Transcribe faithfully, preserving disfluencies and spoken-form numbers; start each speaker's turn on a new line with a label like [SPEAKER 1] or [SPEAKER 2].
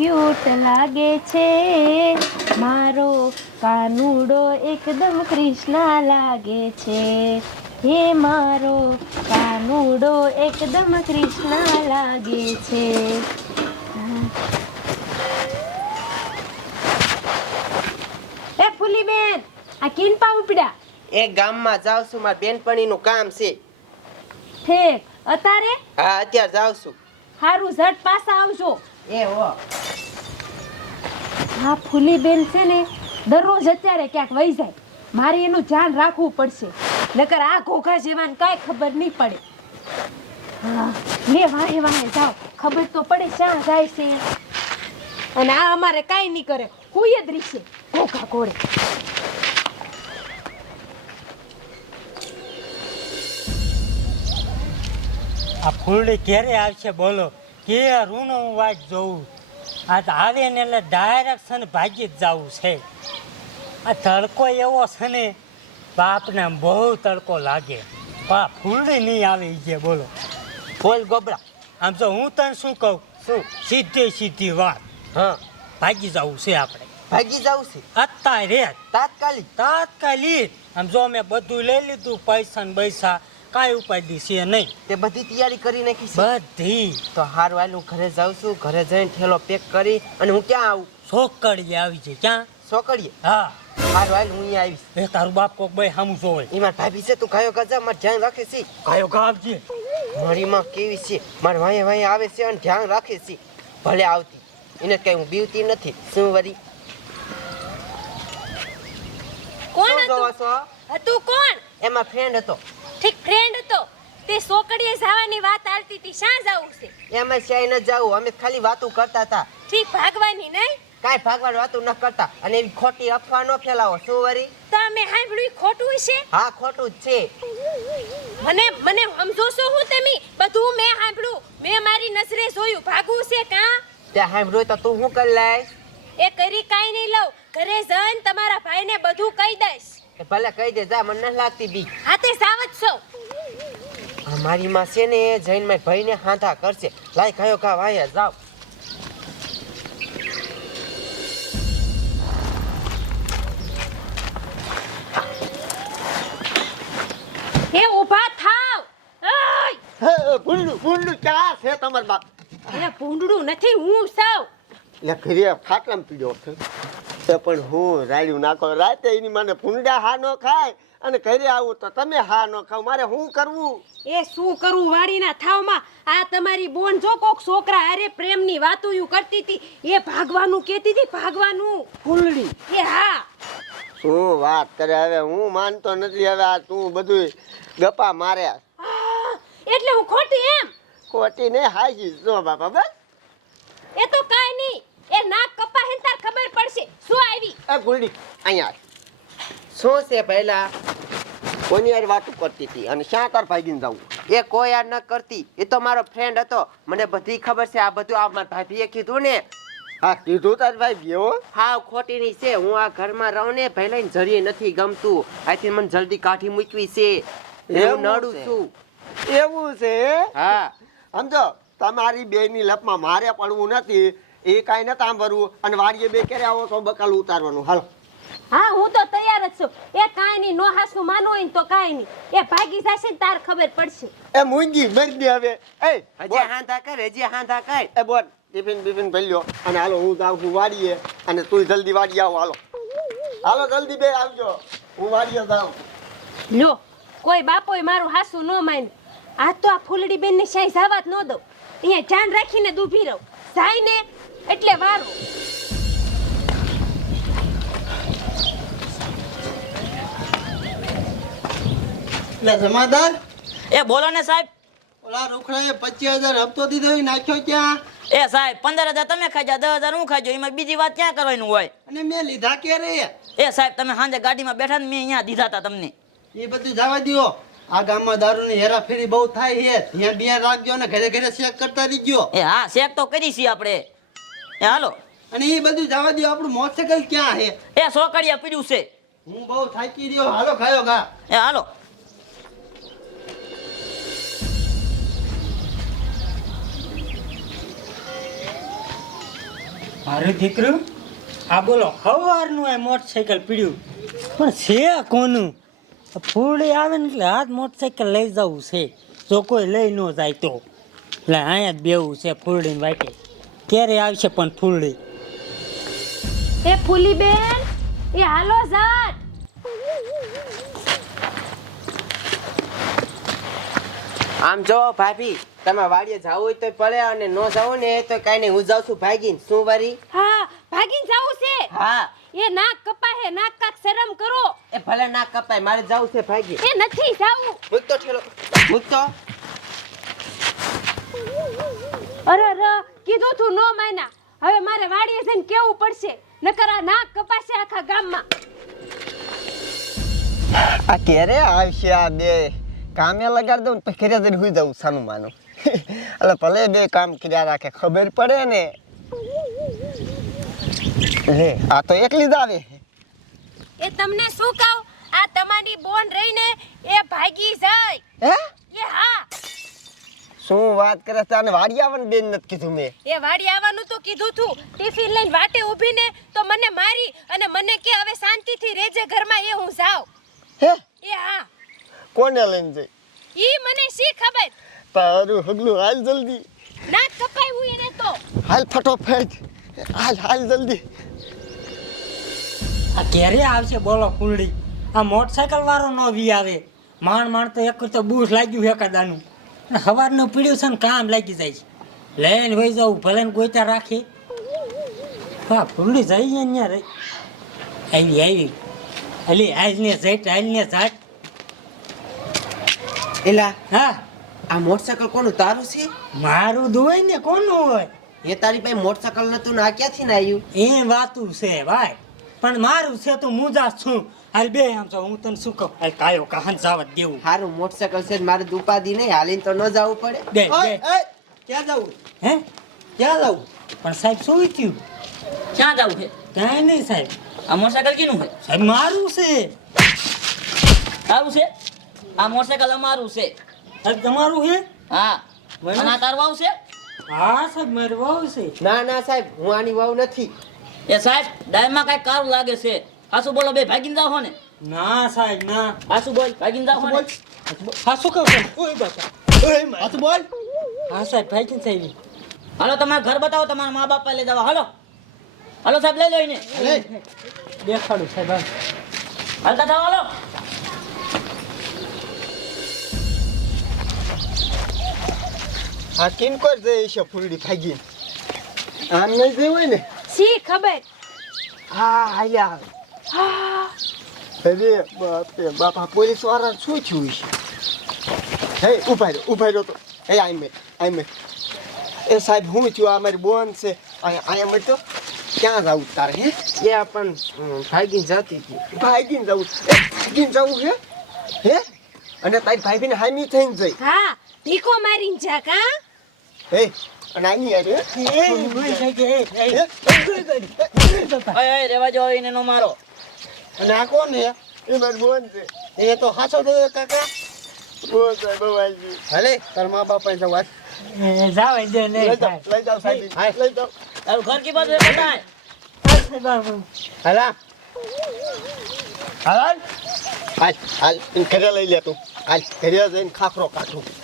[SPEAKER 1] Cute લાગે છે, મારો કાનુડો એકદમ કૃષ્ણા લાગે છે, હે મારો કાનુડો એકદમ કૃષ્ણા લાગે છે. એ ફૂલીબેન, આ કિનપા ઉપડ્યા?
[SPEAKER 2] એ ગામમાં જાઉં છું, મારા બેનપણીનું કામ છે.
[SPEAKER 1] ઠીક, અતારે?
[SPEAKER 2] હા, અત્યારે જાઉં છું.
[SPEAKER 1] હારું, ઝટ પાછા આવજો.
[SPEAKER 2] એ હો.
[SPEAKER 1] હા, ફૂલીબેન છે ને દરરોજ અત્યારે ક્યાંક વહી જાય, મારે એનું ધ્યાન રાખવું પડશે, નકર આ ઘોઘા જેવાને કાંઈ ખબર નહીં પડે. હા, લે વાહે વાહે જાઓ, ખબર તો પડે ક્યાં જાય છે. અને આ અમારે કાંઈ નહીં કરે, કોઈ જ રીશે ઘોઘા ઘોડે.
[SPEAKER 3] આ ફૂલડી ક્યારે આવશે બોલો? કે રૂનો વાટ જોઉં. આ તો આવે ને એટલે ડાયરેક્ટ છે ને ભાગી જ જવું છે. આ તડકો એવો છે ને બાપને બહુ તડકો લાગે, પણ ફૂલડી નહીં આવી છે બોલો. બોલ ગોબરા, આમ તો હું તને શું કહું,
[SPEAKER 2] શું?
[SPEAKER 3] સીધી સીધી વાત.
[SPEAKER 2] હા,
[SPEAKER 3] ભાગી જવું છે આપણે.
[SPEAKER 2] ભાગી જાઉં છે
[SPEAKER 3] અત્યારે
[SPEAKER 2] તાત્કાલિક.
[SPEAKER 3] તાત્કાલિક. આમ જો મેં બધું લઈ લીધું, પૈસા ને પૈસા કાંઈ ઉપાડી છે નહીં.
[SPEAKER 2] તે બધી તૈયારી કરી નાખી છે?
[SPEAKER 3] બધી.
[SPEAKER 2] તો હારું હાલ, હું ઘરે જાઉં છું. ઘરે જઈને થેલો પેક કરી અને હું ક્યાં આવું?
[SPEAKER 3] છોકરી આવી છે. ક્યાં?
[SPEAKER 2] સોકડીએ.
[SPEAKER 3] હા.
[SPEAKER 2] હારું હાલ, હું અહીંયા આવીશ.
[SPEAKER 3] એ તારું બાપ કોક ભાઈ સામું જોવે.
[SPEAKER 2] એમાં ભાભી છે, તું ગાયો ગજા મારે ધ્યાન રાખે છે.
[SPEAKER 3] કાયો ગાવજે.
[SPEAKER 2] મારી માં કેવી છે, મારે વાંહે વાંહે આવે છે અને ધ્યાન રાખે છે. ભલે આવતી, એને કઈ હું બીવતી નથી. શું વરી?
[SPEAKER 1] કોણ
[SPEAKER 2] શું
[SPEAKER 1] હતું?
[SPEAKER 2] જોવો છો?
[SPEAKER 1] હતું કોણ?
[SPEAKER 2] એમાં ફ્રેન્ડ હતો.
[SPEAKER 1] ઠીક, ફ્રેન્ડ હતો. તે સોકડીએ જવાની વાત આવતી હતી, શ્યાં જાવું છે?
[SPEAKER 2] એમાં ક્યાંય ન જાવું, અમે ખાલી વાતો કરતા હતા.
[SPEAKER 1] ઠીક, ભાગવાની નહીં?
[SPEAKER 2] કાંઈ ભાગવાની વાતો ન કરતા. અને એવી ખોટી અફવા ન ફેલાવો. શું વરી?
[SPEAKER 1] તમે સાંભળ્યું ખોટું છે?
[SPEAKER 2] હા, ખોટું જ છે.
[SPEAKER 1] મને મને સમજો છો હું તમે? બધું મેં સાંભળ્યું, મેં મારી નજરે જોયું. ભાગવું છે કાં?
[SPEAKER 2] ત્યાં સાંભળ્યું તો તું શું કરી લાય?
[SPEAKER 1] એ કરી કાંઈ નહીં લઉં, ઘરે જઈને તમારા ભાઈને બધું કહી દઈશ.
[SPEAKER 2] એ ભલે કહી દે, જા, મને નથી લાગતી બીક.
[SPEAKER 1] હા, તે સાવધ છો.
[SPEAKER 2] આ મારી માં છે ને જઈને મારી ભાઈને હાંધા કરશે. લાય કયો કા વાયા જાવ.
[SPEAKER 1] એ ઊભા થાવ. ઓય!
[SPEAKER 4] હે ભૂંડું ભૂંડું ક્યાં છે તમાર બાપ?
[SPEAKER 1] એ ભૂંડડું નથી, હું સાવ.
[SPEAKER 4] એટલે ઘરે ફાટલામાં પીડ્યો છે. તે પણ હું રાડ્યું નાખો રાતે એની મને ભૂંડા હા ન ખાય અને ઘરે આવું તો તમે હા ન ખાવ. મારે શું કરવું?
[SPEAKER 1] એ શું કરું વાડીના થાવમાં? આ તમારી બોન જો કોક છોકરા અરે પ્રેમની વાતો યુ કરતી હતી, એ ભાગવાનું કહેતી હતી, ભાગવાનું.
[SPEAKER 4] ફૂલડી
[SPEAKER 1] એ હા.
[SPEAKER 4] શું વાત કરે હવે? હું માનતો નથી હવે. આ તું બધું ગપ્પા માર્યા.
[SPEAKER 1] આ, એટલે હું ખોટી એમ?
[SPEAKER 4] ખોટી ને હાજી જો બાપા બસ.
[SPEAKER 1] એ તો કાઈ નહીં, એ નાક કપા હે તાર ખબર પડશે. શું આવી?
[SPEAKER 4] એ ફૂલડી અહીંયા
[SPEAKER 2] શું છે પહેલા?
[SPEAKER 4] કોની યાર વાતું કરતી હતી અને શા તાર ભાગીને જવું?
[SPEAKER 2] એ કોઈ યાર ન કરતી, એ તો મારો ફ્રેન્ડ હતો. મને બધી ખબર છે. આ બધું આ મારા ભાભીએ કીધું ને.
[SPEAKER 4] હા કીધું તાર ભાઈ ગયો.
[SPEAKER 2] હાવ ખોટીની છે. હું આ ઘરમાં રહું ને પહેલા જરીએ નથી ગમતું. આથી મને જલ્દી કાઢી મૂકવી છે.
[SPEAKER 4] એવું
[SPEAKER 2] હું નડું
[SPEAKER 4] છે?
[SPEAKER 2] છું.
[SPEAKER 4] એવું છે?
[SPEAKER 2] હા,
[SPEAKER 4] સમજો તમારી બે ની લપમાં મારે પડવું નથી. એ કાંઈ નથી સાંભળવું. અને વાડીએ બે ક્યારે આવો તો બકાલું ઉતારવાનું. હાલો.
[SPEAKER 1] હા, હું તો તૈયાર જ છું. એ કાઈ નહીં, નો હાસુ માનો હોય ને તો કાઈ નહીં. એ ભાગી જશે ને તાર ખબર પડશે.
[SPEAKER 4] એ મૂંગી મરી દે હવે. એ
[SPEAKER 2] હજી
[SPEAKER 4] બોલ.
[SPEAKER 2] હાંધા કર, હજી હાંધા કર.
[SPEAKER 4] એ બોલ ટિફિન બિફિન ભલ્યો અને હાલો હું જાઉં છું વાડીએ અને તું જલ્દી વાડી આવો. હાલો હાલો જલ્દી બે આવજો. હું વાડીએ જાઉં.
[SPEAKER 1] લો, કોઈ બાપોય મારું હાસુ ન માન. આ તો આ ફૂલડી બેન ને શાય જવા જ ન દઉં. અહીંયા ધ્યાન રાખીને દૂભી રહું. જાય ને એટલે વારું.
[SPEAKER 5] એટલે જમાદાર,
[SPEAKER 6] એ બોલો ને સાહેબ.
[SPEAKER 5] ઓલા રોકડાએ પચીસ હજાર હપ્તો દીધો એ નાખ્યો ક્યાં?
[SPEAKER 6] એ સાહેબ પંદર હજાર તમે ખાઈ જાઓ, દસ હજાર હું ખાઈ જાઉં, એમાં બીજી વાત ક્યાં કરવાની હોય?
[SPEAKER 5] અને મેં લીધા ક્યારે?
[SPEAKER 6] એ સાહેબ તમે સાંજે ગાડીમાં બેઠા ને મેં અહીંયા દીધા હતા તમને.
[SPEAKER 5] એ બધું જવા દ્યો. આ ગામમાં દારૂની હેરાફેરી બહુ થાય છે. ત્યાં બિયાર રાખજો ને ઘરે ઘરે ચેક કરતા રહીજો.
[SPEAKER 6] એ હા શેક તો કરી છીએ આપણે. એ હાલો.
[SPEAKER 5] અને એ બધું જવા દ્યો. આપણું મોટરસાઇકલ ક્યાં છે?
[SPEAKER 6] એ સોકડિયા પીડ્યું છે.
[SPEAKER 5] હું બહુ થાકી રહ્યો. હાલો ખાયો ગા.
[SPEAKER 6] એ હાલો.
[SPEAKER 3] મારું દીકરું આ બોલો સવારનું આ મોટરસાઇકલ પીડ્યું પણ છે કોનું ફૂલડી આવે ને એટલે હાથ મોટરસાઇકલ લઈ જવું છે જો કોઈ લઈ ન જાય તો એટલે અહીંયા જ બેવું છે ફૂલડીને વાટે ક્યારે આવશે પણ ફૂલડી
[SPEAKER 1] એ ફૂલી બેન એ હાલો ઝાટ
[SPEAKER 2] આમ જો ભાભી તમે વાડીએ જાવ હોય તો પડે અને ન જાવ ને તો કાંઈ નહીં હું જાઉં છું ભાગીને શું વરી
[SPEAKER 1] હા ભાગીને જાવું છે
[SPEAKER 2] હા
[SPEAKER 1] એ નાક કપાહે નાક કાક શરમ કરો
[SPEAKER 2] એ ભલે ના કપાય મારે જાવું છે ભાગી
[SPEAKER 1] એ નથી જાવું
[SPEAKER 2] મૂક તો ઠેલો મૂક તો
[SPEAKER 1] અરે અરે કીધું તું નો માયના હવે મારે વાડીએ જઈને કેવું પડશે નકર આ નાક કપાશે આખા ગામમાં
[SPEAKER 4] આ ક્યારે આવશે આ બે કામે લગાડી દઉં ને પછી ઘરે જઈને સુઈ જવું સાનું માનું એટલે ભલે બે કામ કર્યા રાખે ખબર પડે ને લે આ તો એકલી જ આવે
[SPEAKER 1] એ તમને શું કહું આ તમારી બોન રહીને એ ભાગી જાય
[SPEAKER 4] હે
[SPEAKER 1] એ હા
[SPEAKER 4] શું વાત કરે છે આને વાડી આવવાનું બેન નથી કીધું મેં
[SPEAKER 1] એ વાડી આવવાનું તો કીધું તું ટિફિન લઈને વાટે ઊભીને તો મને મારી અને મને કે હવે શાંતિથી રહેજે ઘરમાં એ હું જાઉં
[SPEAKER 4] હે
[SPEAKER 1] એ હા
[SPEAKER 4] કોને લઈને જઈ
[SPEAKER 1] ઈ મને શી ખબર
[SPEAKER 4] તારું હગલું હાલ જલ્દી
[SPEAKER 1] ના કપાયું એને તો
[SPEAKER 4] હાલ ફટોફટ હાલ હાલ જલ્દી
[SPEAKER 3] આ ક્યારે આવશે બોલો ફૂલડી આ મોટરસાઇકલ વાળો ન વી આવે માણ માણ તો એક તો બૂસ લાગ્યું છે કદાનું અને સવારનું પીડ્યું છે ને કામ લાગી જાય છે લઈને વહી જવું ભલે ને ગોતા રાખી હા ફૂલડી જઈએ અહીંયા રહી આવી આવી અલી હાલને ઝાટ હાલને ઝાટ
[SPEAKER 2] એલા
[SPEAKER 3] હા
[SPEAKER 2] આ મોટરસાયકલ કોનું તારું છે
[SPEAKER 3] મારું દોય ને કોનું હોય
[SPEAKER 2] એ તારી પાસે મોટરસાયકલ નતું ને આ ક્યાંથી ને આવ્યું
[SPEAKER 3] એ વાતું છે ભાઈ પણ મારું છે તો મુજાસ છું હાલ બે આમ છો હું તને શું કહું હાલ કાયો કહાન જાવત દેવું
[SPEAKER 2] સારું મોટરસાયકલ છે મારે ઉપાધિ નહીં હાલીને તો ન જવું પડે
[SPEAKER 3] બે
[SPEAKER 5] ઓય,
[SPEAKER 3] બે
[SPEAKER 5] ઓય, ક્યાં જવું
[SPEAKER 3] હે
[SPEAKER 5] ક્યાં જવું
[SPEAKER 3] પણ સાહેબ શું થયું
[SPEAKER 6] ક્યાં જવું છે
[SPEAKER 3] કાંઈ નહીં સાહેબ
[SPEAKER 6] આ મોટરસાયકલ કીનું છે
[SPEAKER 3] સાહેબ મારું છે
[SPEAKER 6] તારું છે આ મોટરસાયકલ અમારું છે
[SPEAKER 3] સાહેબ તમારું છે
[SPEAKER 6] હા
[SPEAKER 3] મને-
[SPEAKER 6] અને આ તારું આવશે
[SPEAKER 3] હા સાહેબ મારું વાવ છે
[SPEAKER 2] ના ના સાહેબ હું આની વાવ નથી
[SPEAKER 6] એ સાહેબ ડાયમાં કઈ કારું લાગે છે હાસુ બોલો બે ભાગીને જાવ હો ને
[SPEAKER 3] ના સાહેબ ના
[SPEAKER 6] હાસુ બોલ ભાગીને જાવ હો ને
[SPEAKER 3] હા શું કહું સાહેબ ઓય બાપા
[SPEAKER 5] હાથ બોલ
[SPEAKER 3] હા સાહેબ ભાઈ કેમ સાહેબ
[SPEAKER 6] હાલો તમારા ઘર બતાવો તમારા મા બાપા લઈ જવા હાલો હાલો સાહેબ લઈ લો એને
[SPEAKER 5] લે
[SPEAKER 3] દેખાડું સાહેબ હાલ.
[SPEAKER 6] હાલતા થાવ હાલો
[SPEAKER 4] આ કિન કોર જઈ છે ફૂલડી ભાગી આમ નહીં જઈ હોય ને
[SPEAKER 1] શી ખબર
[SPEAKER 4] હા આયા અરે બાપે બાપા પોલીસ વાળા શું થયું છે હે ઉભા રહ્યો ઉભા રહ્યો તો હે આઈ મે આઈ મે એ સાહેબ હું થયું આ મારી બોન છે અહીંયા અહીંયા મત તો ક્યાં જાવું તારે હે
[SPEAKER 2] એ પણ ભાગીને જતી હતી
[SPEAKER 4] ભાગીને જવું એ ભાગીને જવું હે હે અને તારી ભાભીને હામી થઈને જઈ
[SPEAKER 1] હા ઢીકો મારીને જા કા
[SPEAKER 4] હે અને આની અરે
[SPEAKER 3] એ ભાઈ સાહેબ એ એ
[SPEAKER 4] હે?
[SPEAKER 6] ઓય ઓય રેવા જાવ એને નો મારો
[SPEAKER 4] અને આ કોણ હે એ મારી બોન છે એ તો હાચો તો કાકા બોલ સાહેબ બાબાજી
[SPEAKER 5] ભલે તાર મા બાપા જવા
[SPEAKER 3] એ જાવ એ દે
[SPEAKER 4] લઈ
[SPEAKER 3] નહીં
[SPEAKER 4] જાઓ લઈ જાઓ સાહેબ હા લઈ જાઓ
[SPEAKER 6] તારું ઘર કી બાજુ બતાય
[SPEAKER 3] સાહેબ બાબુ
[SPEAKER 4] હાલા હાલ હાલ હાલ એને ઘરે લઈ લે તું હાલ ઘરે જઈને ખાખરો કાઢું